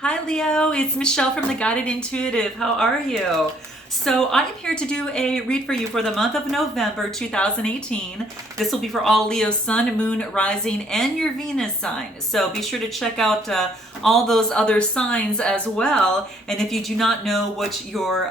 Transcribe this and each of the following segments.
Hi Leo, it's Michelle from the Guided Intuitive. How are you? So I am here to do a read for you for the month of November 2018. This will be for all Leo sun, moon, rising, and your Venus sign. So be sure to check out all those other signs as well. And if you do not know what your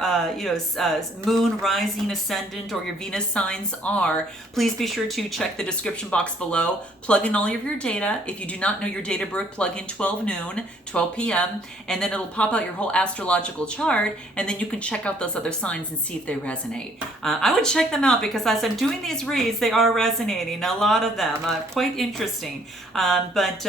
moon, rising, ascendant, or your Venus signs are, please be sure to check the description box below. Plug in all of your data. If you do not know your date of birth, plug in 12 noon, 12 p.m., and then it'll pop out your whole astrological chart, and then you can check out those other signs and see if they resonate. I would check them out because as I'm doing these reads, they are resonating, a lot of them. Quite interesting. But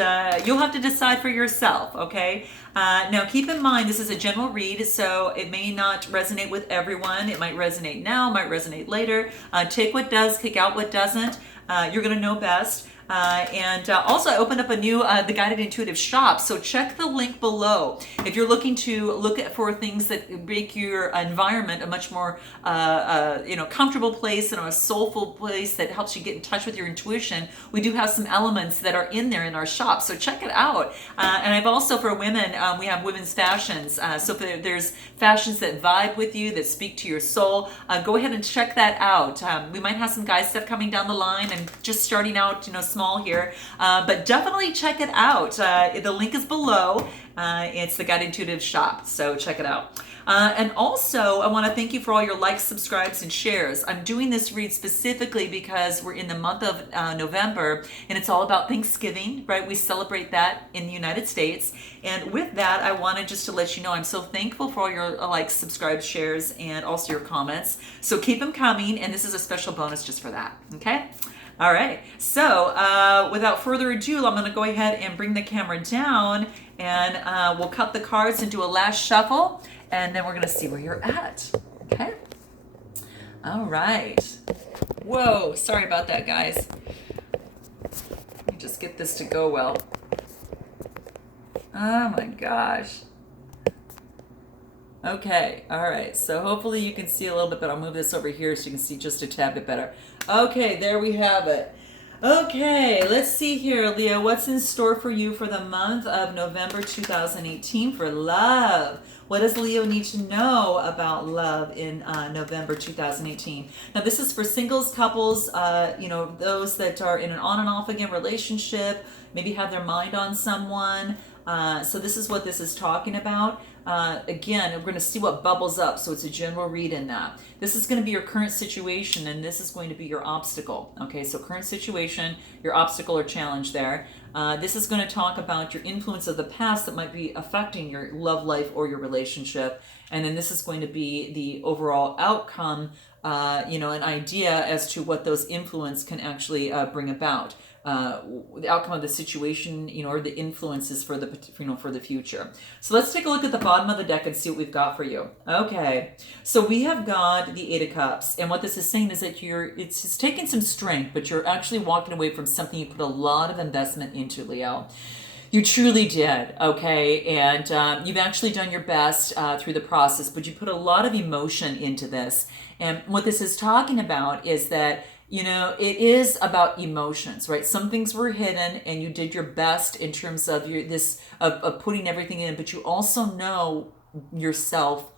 you'll have to decide for yourself, okay? Now keep in mind, this is a general read, so it may not resonate with everyone. It might resonate now, might resonate later. Take what does, kick out what doesn't. You're going to know best. Also, I opened up a new the Guided Intuitive shop, so check the link below if you're looking to look for things that make your environment a much more comfortable place and a soulful place that helps you get in touch with your intuition. We do have some elements that are in there in our shop, so check it out. And I've also, for women, we have women's fashions. So if there's fashions that vibe with you, that speak to your soul, go ahead and check that out. We might have some guy stuff coming down the line and just starting out, small here, but definitely check it out. The link is below. It's the Guided Intuitive shop, so check it out. And also, I want to thank you for all your likes, subscribes, and shares. I'm doing this read specifically because we're in the month of November, and it's all about Thanksgiving, right? We celebrate that in the United States. And with that, I wanted just to let you know I'm so thankful for all your likes, subscribes, shares, and also your comments. So keep them coming, and this is a special bonus just for that, okay? All right, so without further ado, I'm gonna go ahead and bring the camera down, and we'll cut the cards and do a last shuffle, and then we're gonna see where you're at, okay? All right. Whoa, sorry about that, guys. Let me just get this to go well. Oh my gosh. Okay, all right, so hopefully you can see a little bit better. I'll move this over here so you can see just a tad bit better. Okay, there we have it. Okay, let's see here, Leo, what's in store for you for the month of November 2018 for love? What does Leo need to know about love in November 2018? Now, this is for singles, couples, those that are in an on and off again relationship, maybe have their mind on someone. So this is what this is talking about. Again, we're going to see what bubbles up, so it's a general read in that. This is going to be your current situation, and this is going to be your obstacle. Okay, so current situation, your obstacle or challenge there. This is going to talk about your influence of the past that might be affecting your love life or your relationship. And then this is going to be the overall outcome, an idea as to what those influence can actually bring about. The outcome of the situation, or the influences for the future. So let's take a look at the bottom of the deck and see what we've got for you. Okay, so we have got the Eight of Cups, and what this is saying is that it's taken some strength, but you're actually walking away from something you put a lot of investment into, Leo. You truly did, okay? And you've actually done your best through the process, but you put a lot of emotion into this. And what this is talking about is that it is about emotions, right? Some things were hidden, and you did your best in terms of of putting everything in, but you also know yourself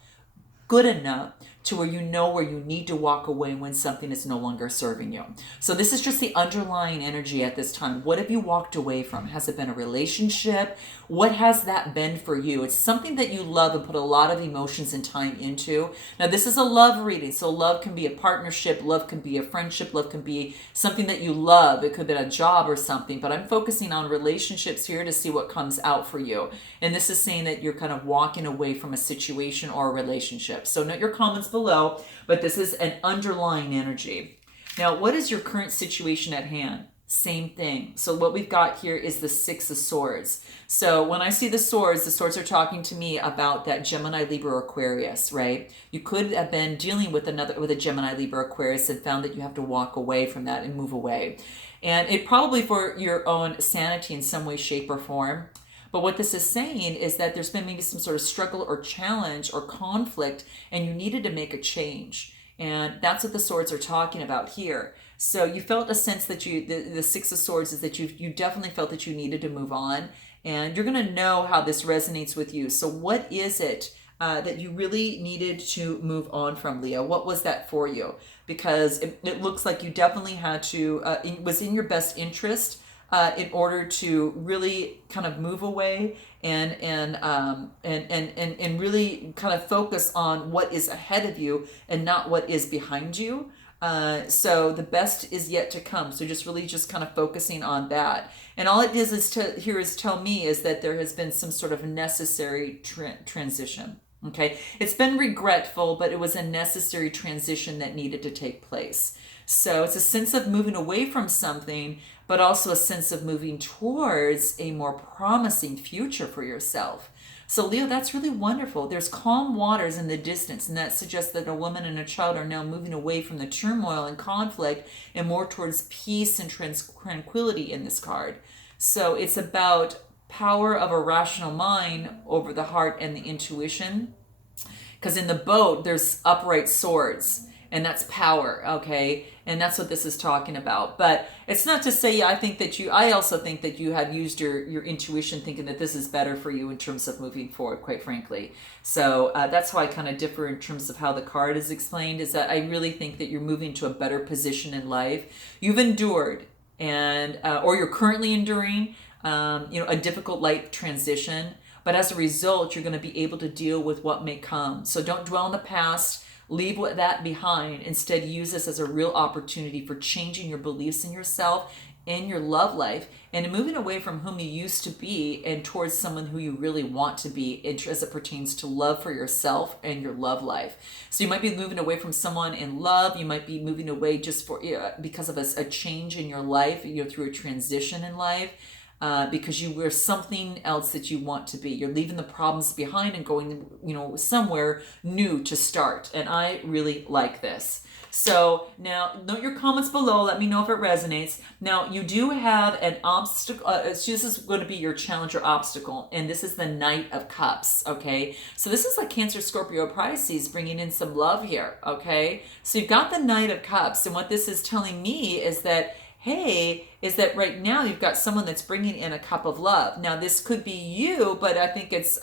good enough to where you know where you need to walk away when something is no longer serving you. So this is just the underlying energy at this time. What have you walked away from? Has it been a relationship? What has that been for you? It's something that you love and put a lot of emotions and time into. Now, this is a love reading. So love can be a partnership. Love can be a friendship. Love can be something that you love. It could be a job or something. But I'm focusing on relationships here to see what comes out for you. And this is saying that you're kind of walking away from a situation or a relationship. So note your comments below, but this is an underlying energy. Now, what is your current situation at hand? Same thing. So what we've got here is the Six of Swords. So when I see the swords are talking to me about that Gemini, Libra, Aquarius, right? You could have been dealing with a Gemini, Libra, Aquarius and found that you have to walk away from that and move away. And it probably for your own sanity in some way, shape, or form. But what this is saying is that there's been maybe some sort of struggle or challenge or conflict, and you needed to make a change. And that's what the swords are talking about here. So you felt a sense that the Six of Swords is that you definitely felt that you needed to move on. and you're going to know how this resonates with you. So what is it that you really needed to move on from, Leo? What was that for you? Because it looks like you definitely had to, it was in your best interest in order to really kind of move away and really kind of focus on what is ahead of you and not what is behind you. So the best is yet to come. So just kind of focusing on that. And all it is tell me is that there has been some sort of necessary transition. Okay. It's been regretful, but it was a necessary transition that needed to take place. So it's a sense of moving away from something, but also a sense of moving towards a more promising future for yourself. So Leo, that's really wonderful. There's calm waters in the distance, and that suggests that a woman and a child are now moving away from the turmoil and conflict and more towards peace and tranquility in this card. So it's about power of a rational mind over the heart and the intuition. Because in the boat, there's upright swords, and that's power, okay? And that's what this is talking about. But it's not to say, I also think that you have used your intuition thinking that this is better for you in terms of moving forward, quite frankly. So that's how I kind of differ in terms of how the card is explained, is that I really think that you're moving to a better position in life. You've endured, and or you're currently enduring, a difficult life transition. But as a result, you're going to be able to deal with what may come. So don't dwell on the past. Leave that behind. Instead, use this as a real opportunity for changing your beliefs in yourself and your love life and moving away from whom you used to be and towards someone who you really want to be as it pertains to love for yourself and your love life. So you might be moving away from someone in love. You might be moving away just because of a change in your life, through a transition in life. Because you were something else that you want to be. You're leaving the problems behind and going, somewhere new to start. And I really like this. So now note your comments below. Let me know if it resonates. Now you do have an obstacle. This is going to be your challenge or obstacle. And this is the Knight of Cups. Okay. So this is like Cancer, Scorpio, Pisces bringing in some love here. Okay. So you've got the Knight of Cups. And what this is telling me is that is that right now you've got someone that's bringing in a cup of love. Now this could be you, but I think it's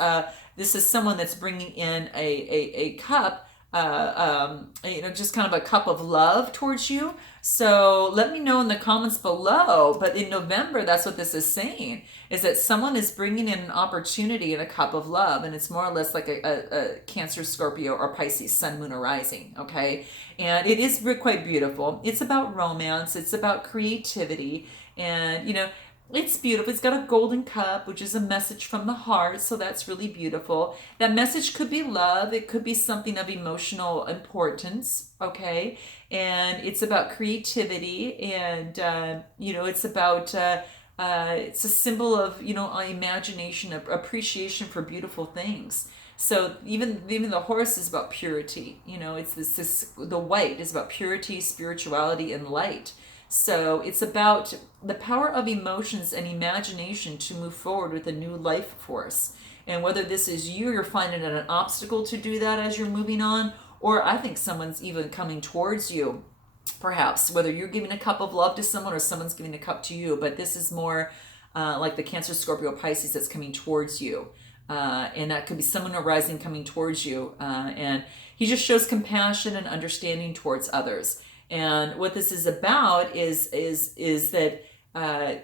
this is someone that's bringing in a cup, just kind of a cup of love towards you. So let me know in the comments below. But in November, that's what this is saying, is that someone is bringing in an opportunity and a cup of love. And it's more or less like a Cancer, Scorpio, or Pisces, Sun, Moon, or Rising, okay? And it is quite beautiful. It's about romance. It's about creativity. And, it's beautiful. It's got a golden cup, which is a message from the heart. So that's really beautiful. That message could be love. It could be something of emotional importance. Okay. And it's about creativity. And, it's about, it's a symbol of, imagination, appreciation for beautiful things. So even the horse is about purity. It's the Waite is about purity, spirituality, and light. So it's about the power of emotions and imagination to move forward with a new life force. And whether this is you're finding it an obstacle to do that as you're moving on, or I think someone's even coming towards you, perhaps, whether you're giving a cup of love to someone or someone's giving a cup to you. But this is more like the Cancer, Scorpio, Pisces that's coming towards you. And that could be someone arising coming towards you. And he just shows compassion and understanding towards others. And what this is about is that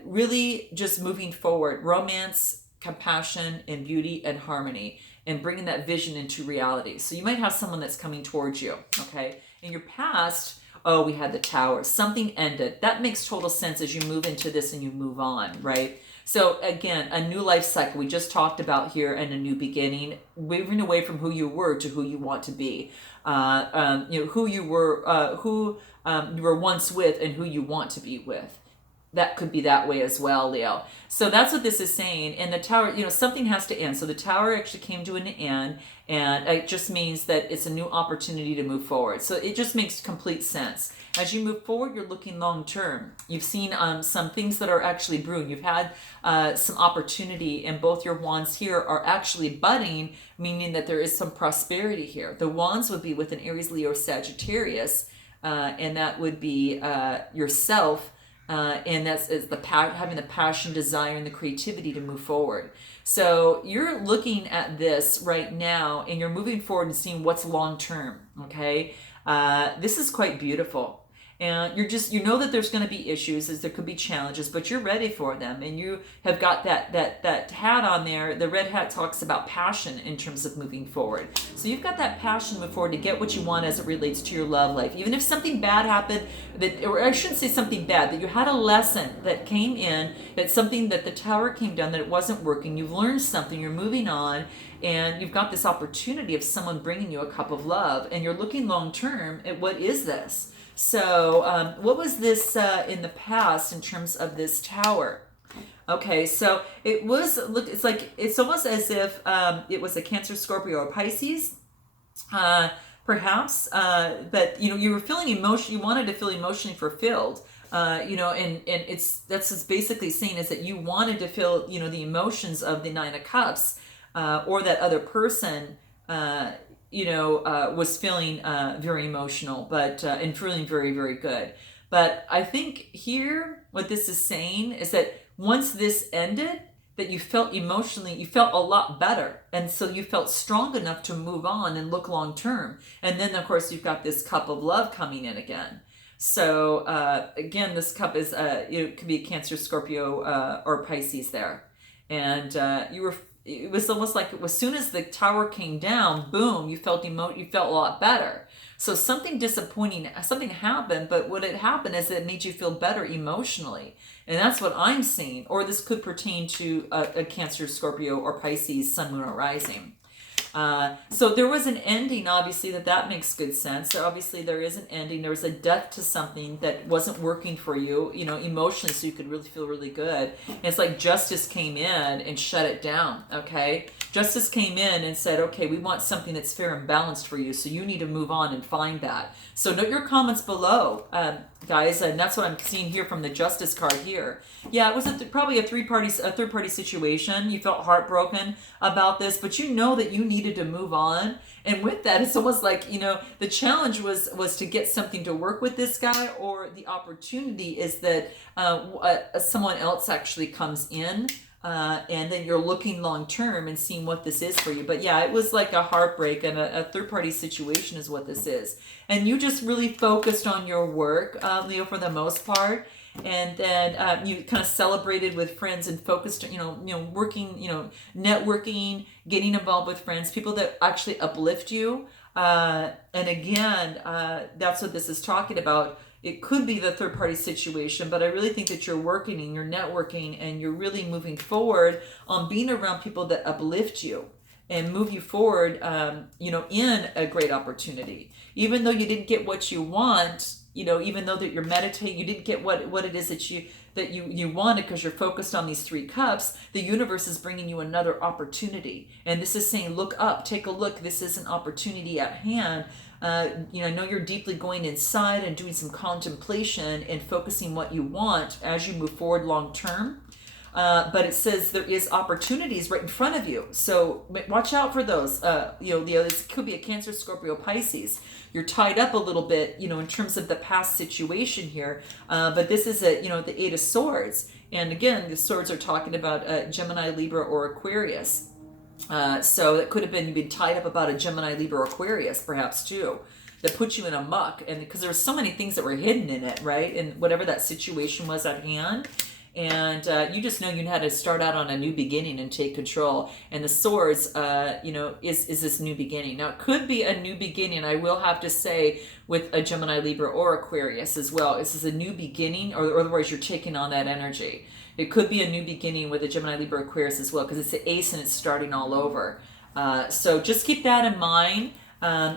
really just moving forward, romance, compassion, and beauty and harmony, and bringing that vision into reality. So you might have someone that's coming towards you, okay? In your past, we had the Tower. Something ended. That makes total sense as you move into this and you move on, right? So again, a new life cycle we just talked about here, and a new beginning, moving away from who you were to who you want to be. Who you were once with and who you want to be with. That could be that way as well, Leo. So that's what this is saying. And the Tower, something has to end. So the Tower actually came to an end, and it just means that it's a new opportunity to move forward. So it just makes complete sense. As you move forward, you're looking long term. You've seen some things that are actually brewing. You've had some opportunity, and both your wands here are actually budding, meaning that there is some prosperity here. The wands would be with an Aries, Leo, Sagittarius, and that would be yourself, And that's is having the passion, desire, and the creativity to move forward. So you're looking at this right now, and you're moving forward and seeing what's long term. Okay, this is quite beautiful. And you know that there's going to be issues, as there could be challenges, but you're ready for them, and you have got that hat on there. The red hat talks about passion in terms of moving forward. So you've got that passion to move forward to get what you want as it relates to your love life. Even if something bad happened, or I shouldn't say something bad, that you had a lesson that came in, that something that the tower came down, that it wasn't working. You've learned something. You're moving on. And you've got this opportunity of someone bringing you a cup of love, and you're looking long term at what is this. So what was this in the past in terms of this tower? Okay, so it's almost as if it was a Cancer, Scorpio, or Pisces, perhaps. But you were feeling emotion. You wanted to feel emotionally fulfilled. And that's basically saying is that you wanted to feel the emotions of the Nine of Cups, or that other person. Was feeling very emotional, but and feeling very, very good. But I think here, what this is saying is that once this ended, that you felt emotionally, you felt a lot better. And so you felt strong enough to move on and look long term. And then, of course, you've got this cup of love coming in again. So again, this cup is, it could be a Cancer, Scorpio, or Pisces there. And it was almost like as soon as the tower came down, boom, you felt a lot better. So something happened, but what had happened is it made you feel better emotionally. And that's what I'm seeing. Or this could pertain to a Cancer, Scorpio, or Pisces, Sun, Moon, or Rising. So there was an ending, obviously, that makes good sense. So obviously there is an ending. There was a death to something that wasn't working for you, emotionally, so you could really feel really good. And it's like justice came in and shut it down, okay? Justice came in and said, okay, we want something that's fair and balanced for you, so you need to move on and find that. So note your comments below, guys, and that's what I'm seeing here from the Justice card here. Yeah, it was probably a third-party situation. You felt heartbroken about this, but you know that you needed to move on. And with that, it's almost like, the challenge was to get something to work with this guy, or the opportunity is that someone else actually comes in. And then you're looking long term and seeing what this is for you. But yeah, it was like a heartbreak, and a third party situation is what this is. And you just really focused on your work, Leo, for the most part. And then you kind of celebrated with friends and focused, working, networking, getting involved with friends, people that actually uplift you. And again, that's what this is talking about. It could be the third party situation, but I really think that you're working and you're networking and you're really moving forward on being around people that uplift you and move you forward, in a great opportunity. Even though you didn't get what you want, even though that you're meditating, you didn't get what it is that you wanted, because you're focused on these three cups. The universe is bringing you another opportunity. And this is saying, look up, take a look. This is an opportunity at hand. I know you're deeply going inside and doing some contemplation and focusing what you want as you move forward long term. But it says there is opportunities right in front of you. So watch out for those. This could be a Cancer, Scorpio, Pisces. You're tied up a little bit, in terms of the past situation here. But this is the Eight of Swords. And again, the swords are talking about Gemini, Libra, or Aquarius. So it could have been you've been tied up about a Gemini, Libra, or Aquarius, perhaps too, that put you in a muck. And because there were so many things that were hidden in it, right? And whatever that situation was at hand. And you just know you had to start out on a new beginning and take control. And the swords, is this new beginning. Now, it could be a new beginning, I will have to say, with a Gemini, Libra, or Aquarius as well. This is a new beginning, or otherwise you're taking on that energy. It could be a new beginning with a Gemini, Libra, Aquarius as well, because it's the ace and it's starting all over. So just keep that in mind.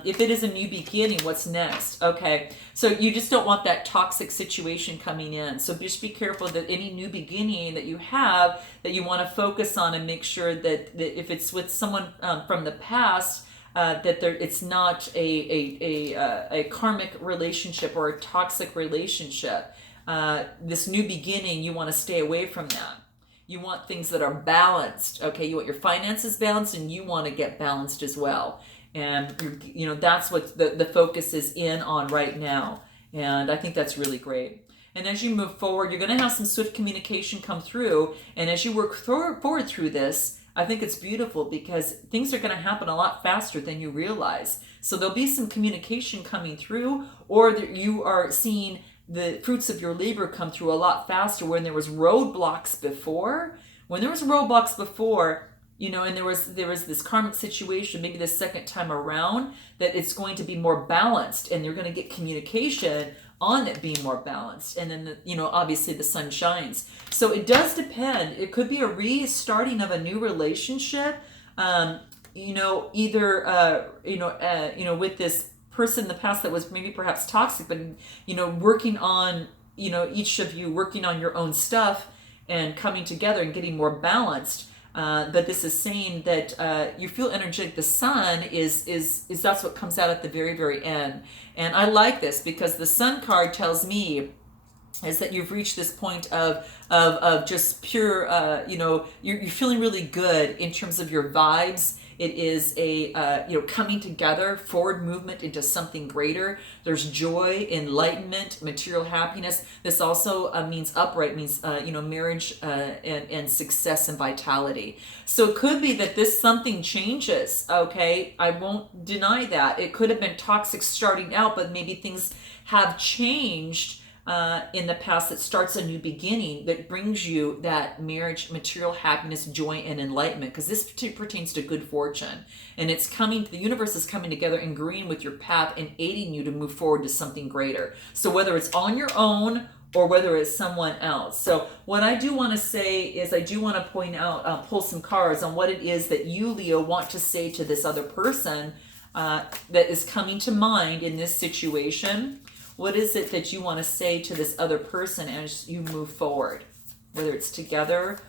If it is a new beginning, what's next? Okay, so you just don't want that toxic situation coming in. So just be careful that any new beginning that you have, that you want to focus on and make sure that if it's with someone from the past, that it's not a karmic relationship or a toxic relationship. This new beginning, you want to stay away from that. You want things that are balanced. Okay, you want your finances balanced, and you want to get balanced as well. And that's what the focus is in on right now. And I think that's really great. And as you move forward, you're going to have some swift communication come through. And as you work forward through this, I think it's beautiful because things are going to happen a lot faster than you realize. So there'll be some communication coming through, or that you are seeing the fruits of your labor come through a lot faster when there was roadblocks before. When there was roadblocks before, you know, and there was this karmic situation, maybe the second time around, that it's going to be more balanced, and you're going to get communication on it being more balanced. And then, you know, obviously the sun shines. So it does depend. It could be a restarting of a new relationship, you know, either, with this person in the past that was maybe perhaps toxic, but, you know, working on, you know, each of you working on your own stuff and coming together and getting more balanced. But this is saying that you feel energetic. The sun is that's what comes out at the very, very end. And I like this because the sun card tells me is that you've reached this point of just pure, you're feeling really good in terms of your vibes. It is a, coming together, forward movement into something greater. There's joy, enlightenment, material happiness. This also means upright, means, marriage and success and vitality. So it could be that this something changes, okay? I won't deny that. It could have been toxic starting out, but maybe things have changed in the past that starts a new beginning that brings you that marriage, material happiness, joy, and enlightenment, because this pertains to good fortune. And it's coming, the universe is coming together and agreeing with your path and aiding you to move forward to something greater. So whether it's on your own or whether it's someone else. So what I do want to say is I do want to point out, pull some cards on what it is that you, Leo, want to say to this other person that is coming to mind in this situation. What is it that you want to say to this other person as you move forward? Whether it's together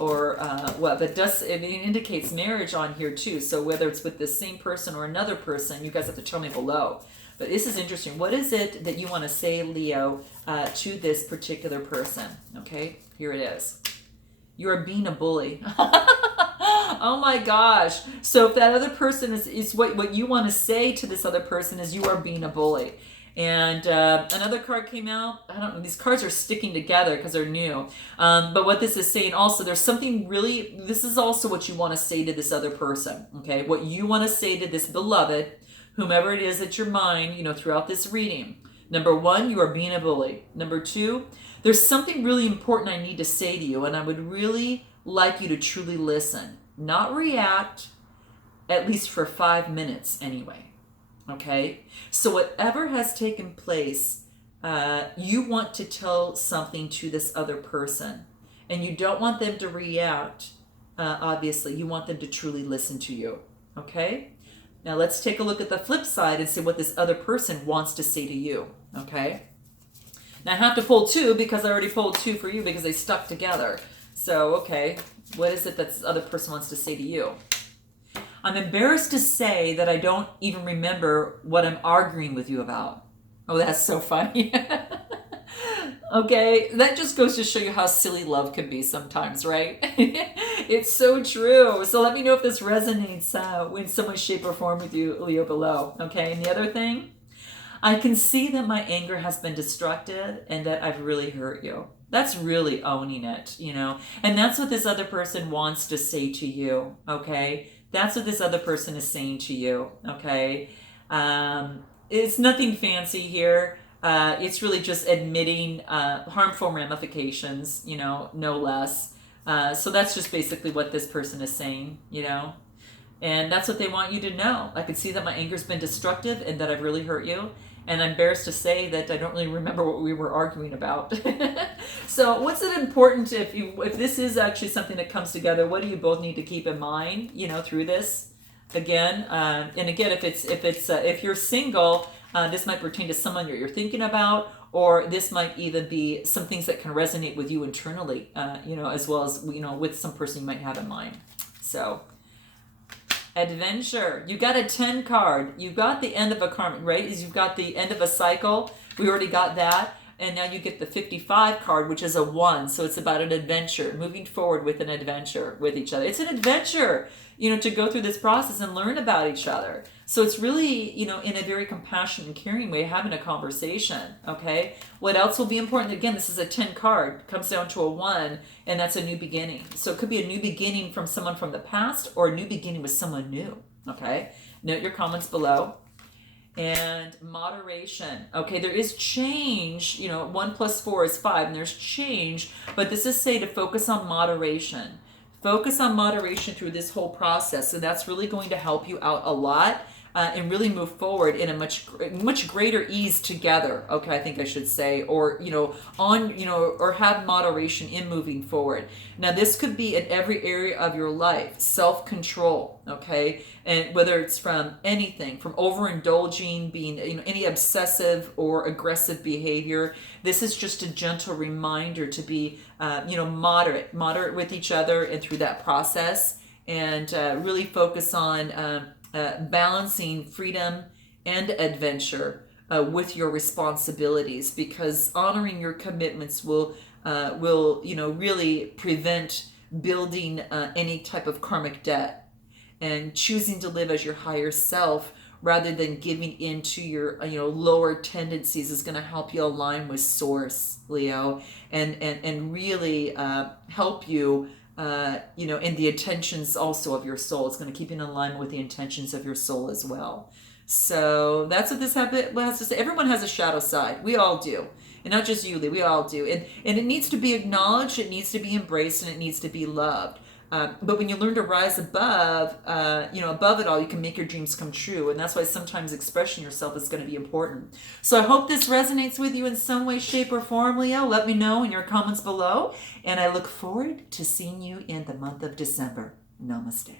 or what, but it indicates marriage on here too. So whether it's with the same person or another person, you guys have to tell me below. But this is interesting. What is it that you want to say, Leo, to this particular person? Okay, here it is. You are being a bully. Oh my gosh. So if that other person is what you want to say to this other person is you are being a bully. And another card came out. I don't know. These cards are sticking together because they're new. But what this is saying also, there's something really, this is also what you want to say to this other person. Okay. What you want to say to this beloved, whomever it is at your mind, throughout this reading. Number one, you are being a bully. Number two, there's something really important I need to say to you. And I would really like you to truly listen, not react, at least for 5 minutes anyway. Okay, so whatever has taken place, you want to tell something to this other person, and you don't want them to react. Obviously, you want them to truly listen to you. Okay, now let's take a look at the flip side and see what this other person wants to say to you. Okay, now I have to pull two because I already pulled two for you because they stuck together. So, okay, what is it that this other person wants to say to you? I'm embarrassed to say that I don't even remember what I'm arguing with you about. Oh, that's so funny. Okay, that just goes to show you how silly love can be sometimes, right? It's so true. So let me know if this resonates in some way, shape, or form with you, Leo, below. Okay, and the other thing, I can see that my anger has been destructive and that I've really hurt you. That's really owning it, And that's what this other person wants to say to you, okay? That's what this other person is saying to you, okay? It's nothing fancy here. It's really just admitting harmful ramifications, no less. So that's just basically what this person is saying, And that's what they want you to know. I can see that my anger's been destructive and that I've really hurt you. And I'm embarrassed to say that I don't really remember what we were arguing about. So what's it important if this is actually something that comes together, what do you both need to keep in mind, through this? Again, and again, if you're single, this might pertain to someone that you're thinking about, or this might even be some things that can resonate with you internally, as well as, with some person you might have in mind. So, adventure. You got a 10 card. You got the end of a karmic, right? You've got the end of a cycle. We already got that. And now you get the 55 card, which is a 1. So it's about an adventure, moving forward with an adventure with each other. It's an adventure, to go through this process and learn about each other. So it's really, in a very compassionate and caring way, having a conversation, okay? What else will be important? Again, this is a 10 card, comes down to a 1, and that's a new beginning. So it could be a new beginning from someone from the past or a new beginning with someone new, okay? Note your comments below. And moderation. Okay, there is change. 1 plus 4 is 5, and there's change. But this is to focus on moderation. Focus on moderation through this whole process. So that's really going to help you out a lot. And really move forward in a much greater ease together. Okay, I think I should say, or or have moderation in moving forward. Now, this could be in every area of your life. Self-control, okay, and whether it's from anything, from overindulging, being any obsessive or aggressive behavior. This is just a gentle reminder to be moderate with each other and through that process, and really focus on. Balancing freedom and adventure with your responsibilities, because honoring your commitments will really prevent building any type of karmic debt, and choosing to live as your higher self rather than giving into your lower tendencies is going to help you align with source, Leo, and really help you in the intentions also of your soul. It's going to keep you in alignment with the intentions of your soul as well. So that's what this habit has to say. Everyone has a shadow side. We all do. And not just you, Lee. We all do. And it needs to be acknowledged, it needs to be embraced, and it needs to be loved. But when you learn to rise above it all, you can make your dreams come true. And that's why sometimes expressing yourself is going to be important. So I hope this resonates with you in some way, shape, or form, Leo. Let me know in your comments below. And I look forward to seeing you in the month of December. Namaste.